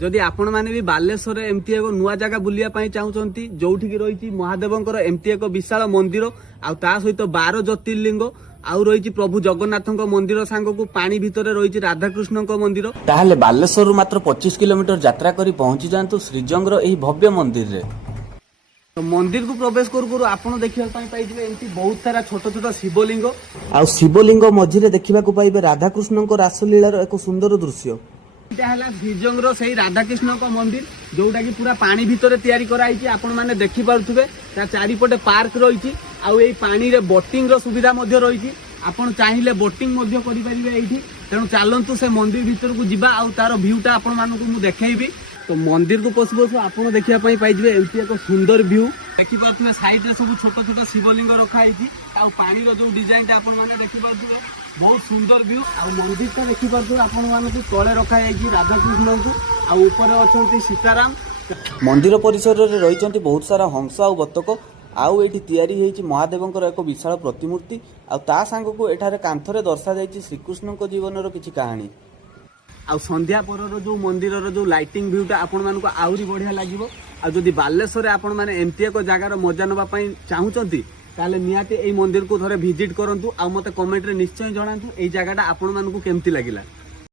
जदि आपण मैंने भी बालेश्वर एमती एक नुआ जगह बुलिया चाहूँगी जोठी रही महादेवंकर एमती एक विशाल मंदिर आ सहित 12 ज्योतिर्लिंग आउ रही प्रभु जगन्नाथ मंदिर सांग को पानी भितर रही राधाकृष्ण मंदिर ताहले बालेश्वर मात्र 25 किलोमीटर यात्रा करी पहुंची जातु श्रीजंगर यही भव्य मंदिर रे। तो मंदिर को प्रवेश करू आपण देखा पाइबे एमती बहुत सारा छोट छोट शिवलिंग आ शिवलिंग मझिरे देखा पाइबे राधाकृष्ण रासलीलार एक सुंदर दृश्य। श्रीजंगर से राधाकृष्ण मंदिर जोटा कि पूरा पानी भितर तैयारी कराई आपण मैंने देखी पारुथिबे चारिपटे पार्क रही आउ पानी रे बोटिंग रो सुविधा मध्य रही आपण चाहिए बोटिंग मध्य करि परिबे एठी तेणु चलतु से मंदिर भीतर को जिबा आउ तार व्यूटा आपण मानकु मु देखेबी। तो मंदिर को पशु पशु आपड़ देखा पाइबे एमती एक सुंदर व्यू देखी पारे साइड रे सब छोट छोट शिवलिंग रखाई पानी जो डिजाइन आप देखी पारे बहुत सुंदर व्यू आ मंदिर टा देखी पारे आपण तले रखाई राधाकृष्ण को आपर अच्छा सीताराम। मंदिर परिसर में रही बहुत सारा हंस आ बतक आउ ये तैयारी महादेवंकर एक विशाल प्रतिमूर्ति आ सांग को एठारे कांथरे दर्शा जाइए श्रीकृष्ण जीवन किसी कहानी आ संध्या पर जो मंदिर जो लाइटिंग व्यूटा आपण मानक आहुरी बढ़िया लगे आ जदि बालेश्वर आपण माने एमती एक जगार मजा नवा चाहूँगी ताले निहाती ए मंदिर को थोड़े विजिट करंतु आ मते कमेंट रे निश्चय जणातु ए जगाटा आपण मानक केमती लागिला।